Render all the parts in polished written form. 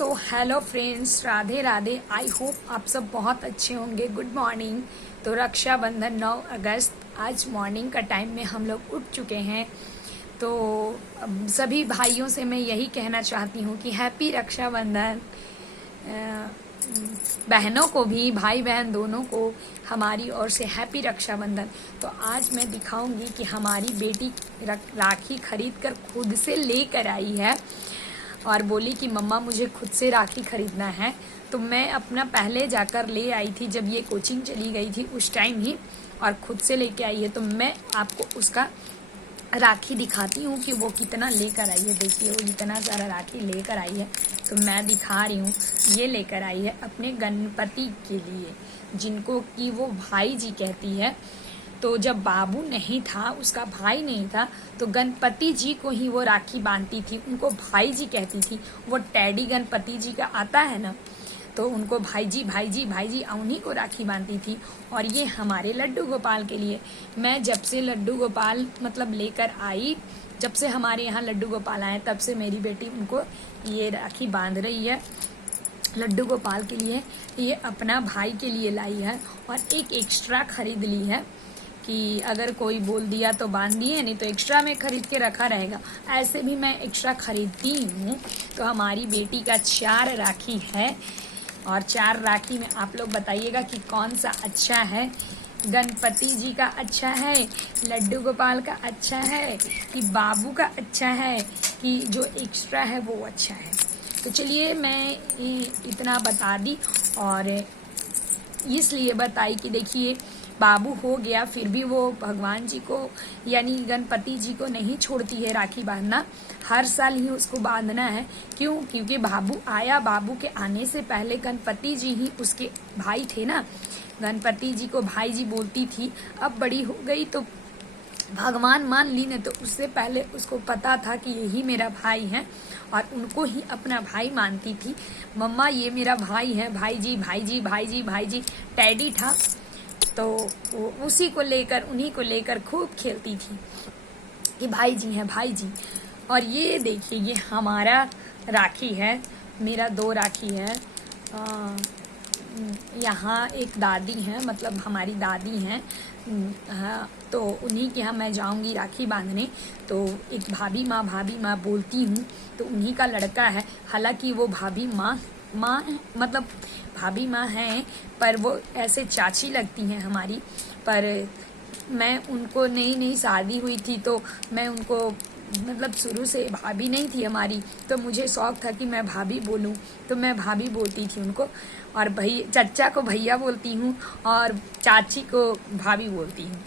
तो hello friends, Radhe Radhe. I hope आप सब बहुत अच्छे होंगे। Good morning. तो रक्षाबंधन 9 अगस्त आज मॉर्निंग का टाइम में हम लोग उठ चुके हैं। तो सभी भाइयों से मैं यही कहना चाहती हूँ कि हैप्पी रक्षाबंधन। बहनों को भी, भाई बहन दोनों को हमारी ओर से हैप्पी रक्षाबंधन। तो आज मैं दिखाऊंगी कि हमारी बेटी राखी खरीद कर खुद से लेकर आई है और बोली कि मम्मा मुझे खुद से राखी खरीदना है। तो मैं अपना पहले जाकर ले आई थी, जब ये कोचिंग चली गई थी उस टाइम ही, और खुद से लेके आई है। तो मैं आपको उसका राखी दिखाती हूँ कि वो कितना लेकर आई है। देखिए वो इतना सारा राखी लेकर आई है। तो मैं दिखा रही हूँ, ये लेकर आई है अपने गणपति के लिए, जिनको कि वो भाई जी कहती है। तो जब बाबू नहीं था, उसका भाई नहीं था, तो गणपति जी को ही वो राखी बांधती थी, उनको भाई जी कहती थी। वो टैडी गणपति जी का आता है ना, तो उनको भाई जी भाई जी भाई जी उन्हीं को राखी बांधती थी। और ये हमारे लड्डू गोपाल के लिए, मैं जब से लड्डू गोपाल मतलब लेकर आई, जब से हमारे यहाँ लड्डू गोपाल आए, तब से मेरी बेटी उनको ये राखी बांध रही है। लड्डू गोपाल के लिए ये अपना भाई के लिए लाई है, और एक एक्स्ट्रा खरीद ली है कि अगर कोई बोल दिया तो बांध दिए, नहीं तो एक्स्ट्रा में खरीद के रखा रहेगा। ऐसे भी मैं एक्स्ट्रा खरीदती हूँ। तो हमारी बेटी का 4 राखी है, और 4 राखी में आप लोग बताइएगा कि कौन सा अच्छा है। गणपति जी का अच्छा है, लड्डू गोपाल का अच्छा है, कि बाबू का अच्छा है, कि जो एक्स्ट्रा है वो अच्छा है। तो चलिए मैं इतना बता दी, और इसलिए बताई कि देखिए बाबू हो गया, फिर भी वो भगवान जी को यानी गणपति जी को नहीं छोड़ती है राखी बांधना। हर साल ही उसको बांधना है। क्यों? क्योंकि बाबू आया, बाबू के आने से पहले गणपति जी ही उसके भाई थे ना। गणपति जी को भाई जी बोलती थी, अब बड़ी हो गई तो भगवान मान ली ने, तो उससे पहले उसको पता था कि यही मेरा भाई है, और उनको ही अपना भाई मानती थी। मम्मा ये मेरा भाई है, भाई जी भाई जी भाई जी भाई जी। टैडी था तो वो उसी को लेकर, उन्हीं को लेकर खूब खेलती थी कि भाई जी हैं भाई जी। और ये देखिए ये हमारा राखी है, मेरा 2 राखी है। यहाँ एक दादी हैं, मतलब हमारी दादी हैं, हाँ, तो उन्हीं के यहाँ मैं जाऊँगी राखी बांधने। तो एक भाभी माँ बोलती हूँ, तो उन्हीं का लड़का है। हालांकि वो भाभी माँ मतलब भाभी माँ हैं, पर वो ऐसे चाची लगती हैं हमारी। पर मैं उनको नई शादी हुई थी, तो मैं उनको मतलब शुरू से भाभी नहीं थी हमारी, तो मुझे शौक था कि मैं भाभी बोलूं, तो मैं भाभी बोलती थी उनको। और चच्चा को भैया बोलती हूँ, और चाची को भाभी बोलती हूँ।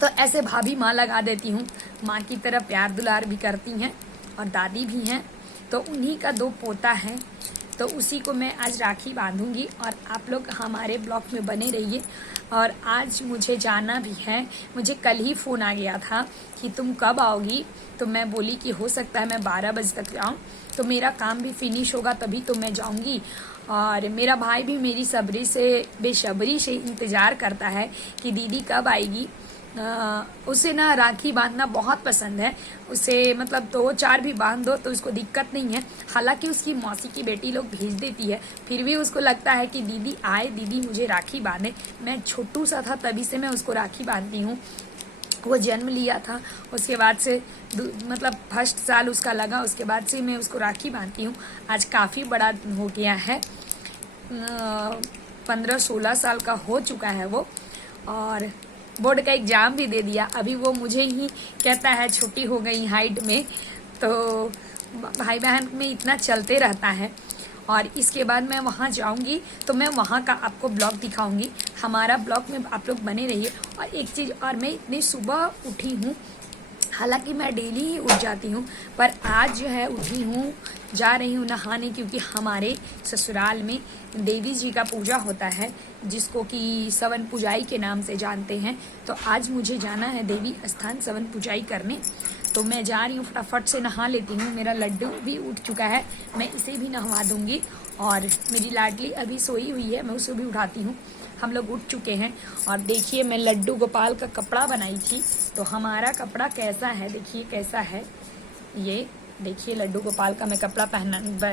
तो ऐसे भाभी माँ लगा देती हूँ। माँ की तरह प्यार दुलार भी करती हैं, और दादी भी हैं। तो उन्हीं का 2 पोता है, तो उसी को मैं आज राखी बांधूंगी। और आप लोग हमारे ब्लॉग में बने रहिए। और आज मुझे जाना भी है। मुझे कल ही फ़ोन आ गया था कि तुम कब आओगी, तो मैं बोली कि हो सकता है मैं 12 बजे तक जाऊँ, तो मेरा काम भी फिनिश होगा तभी तो मैं जाऊँगी। और मेरा भाई भी मेरी बेसब्री से इंतज़ार करता है कि दीदी कब आएगी। उसे ना राखी बांधना बहुत पसंद है। उसे मतलब 2-4 भी बांध दो तो उसको दिक्कत नहीं है। हालांकि उसकी मौसी की बेटी लोग भेज देती है, फिर भी उसको लगता है कि दीदी आए, दीदी मुझे राखी बांधे। मैं छोटू सा था तभी से मैं उसको राखी बांधती हूँ। वो जन्म लिया था, उसके बाद से मतलब फर्स्ट साल उसका लगा, उसके बाद से मैं उसको राखी बांधती हूँ। आज काफ़ी बड़ा हो गया है, 15-16 साल का हो चुका है वो। और बोर्ड का एग्ज़ाम भी दे दिया। अभी वो मुझे ही कहता है छोटी हो गई हाइट में। तो भाई बहन में इतना चलते रहता है। और इसके बाद मैं वहाँ जाऊँगी तो मैं वहाँ का आपको ब्लॉग दिखाऊँगी। हमारा ब्लॉग में आप लोग बने रहिए। और एक चीज़ और, मैं इतनी सुबह उठी हूँ, हालांकि मैं डेली ही उठ जाती हूँ, पर आज जो है उठी हूँ, जा रही हूँ नहाने, क्योंकि हमारे ससुराल में देवी जी का पूजा होता है, जिसको कि सवन पूजाई के नाम से जानते हैं। तो आज मुझे जाना है देवी स्थान सवन पूजाई करने। तो मैं जा रही हूँ, फटाफट से नहा लेती हूँ। मेरा लड्डू भी उठ चुका है, मैं इसे भी नहवा दूँगी। और मेरी लाडली अभी सोई हुई है, मैं उसे भी उठाती हूँ। हम लोग उठ चुके हैं। और देखिए मैं लड्डू गोपाल का कपड़ा बनाई थी, तो हमारा कपड़ा कैसा है देखिए, कैसा है ये देखिए लड्डू गोपाल का मैं कपड़ा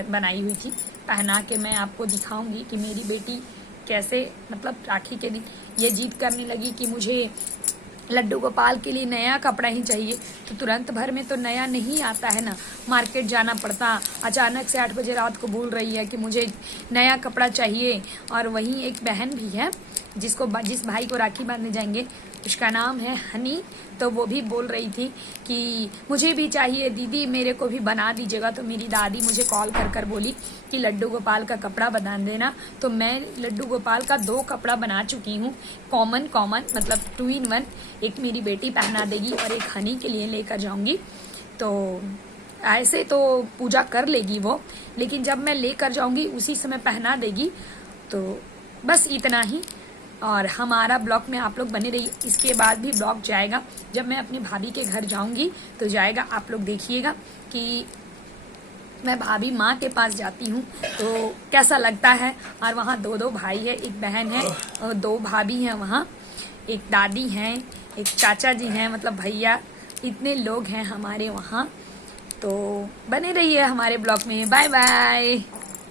बनाई हुई थी, पहना के मैं आपको दिखाऊंगी कि मेरी बेटी कैसे मतलब राखी के दिन ये जिद करने लगी कि मुझे लड्डू गोपाल के लिए नया कपड़ा ही चाहिए। तो तुरंत भर में तो नया नहीं आता है ना, मार्केट जाना पड़ता। अचानक से 8 बजे रात को बोल रही है कि मुझे नया कपड़ा चाहिए। और वहीं एक बहन भी है जिस भाई को राखी बांधने जाएंगे, उसका नाम है हनी, तो वो भी बोल रही थी कि मुझे भी चाहिए दीदी, मेरे को भी बना दीजिएगा। तो मेरी दादी मुझे कॉल कर बोली कि लड्डू गोपाल का कपड़ा बना देना। तो मैं लड्डू गोपाल का 2 कपड़ा बना चुकी हूँ, कॉमन मतलब 2 in 1। एक मेरी बेटी पहना देगी और एक हनी के लिए लेकर जाऊंगी। तो ऐसे तो पूजा कर लेगी वो, लेकिन जब मैं लेकर जाऊंगी उसी समय पहना देगी। तो बस इतना ही। और हमारा ब्लॉग में आप लोग बने रहिए। इसके बाद भी ब्लॉग जाएगा, जब मैं अपनी भाभी के घर जाऊंगी तो जाएगा। आप लोग देखिएगा कि मैं भाभी माँ के पास जाती हूँ तो कैसा लगता है। और वहाँ 2 भाई है, एक बहन है और 2 भाभी हैं वहाँ, एक दादी हैं, एक चाचा जी हैं, मतलब भैया, इतने लोग हैं हमारे वहाँ। तो बने रहिए हमारे ब्लॉग में। Bye bye.